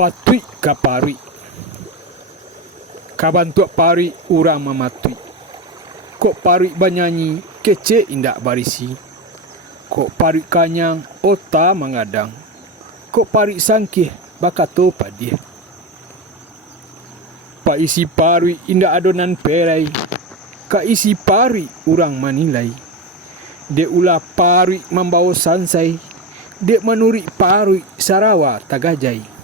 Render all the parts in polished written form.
Patui ka parui. Kabantuak parui urang mamatui. Kok parui banyanyi kece indak barisi. Kok parui kanyang ota mengadang. Kok parui sangkih bakato padih. Pa isi parui indak adonan perai. Ka isi parui urang manilai. Dek ulah parui membawa sansai. Dek menuri parui Sarawa tagajai.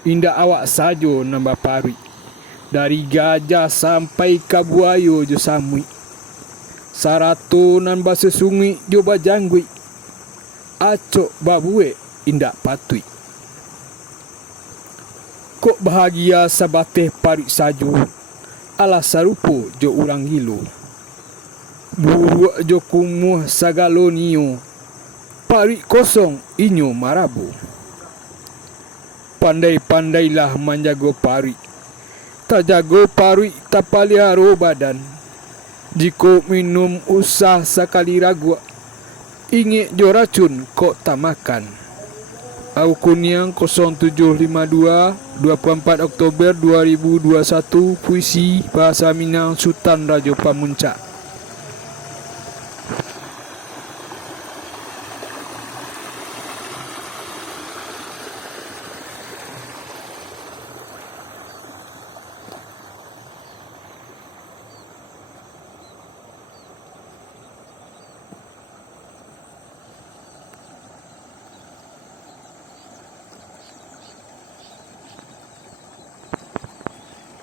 Indah awak sajo nambah parui. Dari gajah sampai ke buayo jo samui. Sarato nan basa sungai jo bajanggui. Acok babue indak patui. Kok bahagia sabateh parui sajo. Ala sarupo jo urang gilo. Buruak jo kumuh sagalo nio. Parui kosong inyo marabo. Pandai-pandailah menjago parui. Tak jago parui tak palihara badan. Jika minum usah sekali ragu. Ingat jo racun kok tak makan. Aku Kuniang 0752 24 Oktober 2021. Puisi Bahasa Minang Sultan Raja Pamuncak.